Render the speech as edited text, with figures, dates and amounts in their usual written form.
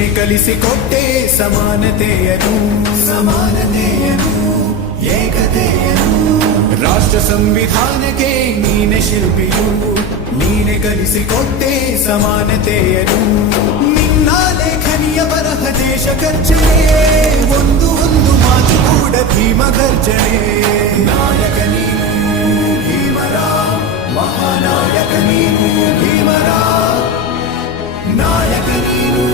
ನೀನೆ ಕಲಿಸಿಕೊಟ್ಟೆ ಸಮಾನತೆಯನು ಏಕತೆಯನು ರಾಷ್ಟ್ರ ಸಂವಿಧಾನಕ್ಕೆ ನೀನೆ ಶಿಲ್ಪಿಯು ನೀನೆ ಕಲಿಸಿಕೊಟ್ಟೆ ಸಮಾನತೆಯನು ನಿನ್ನ ಲೇಖನಿಯ ಬರಹ ದೇಶ ಖರ್ಚನೆ ಒಂದು ಮಾತು ಕೂಡ ಭೀಮ ಗರ್ಜನೆ ನಾಯಕ ನೀನು ಭೀಮರ ಮಹಾನಾಯಕ ನೀನು ಭೀಮರ ನಾಯಕ ನೀನು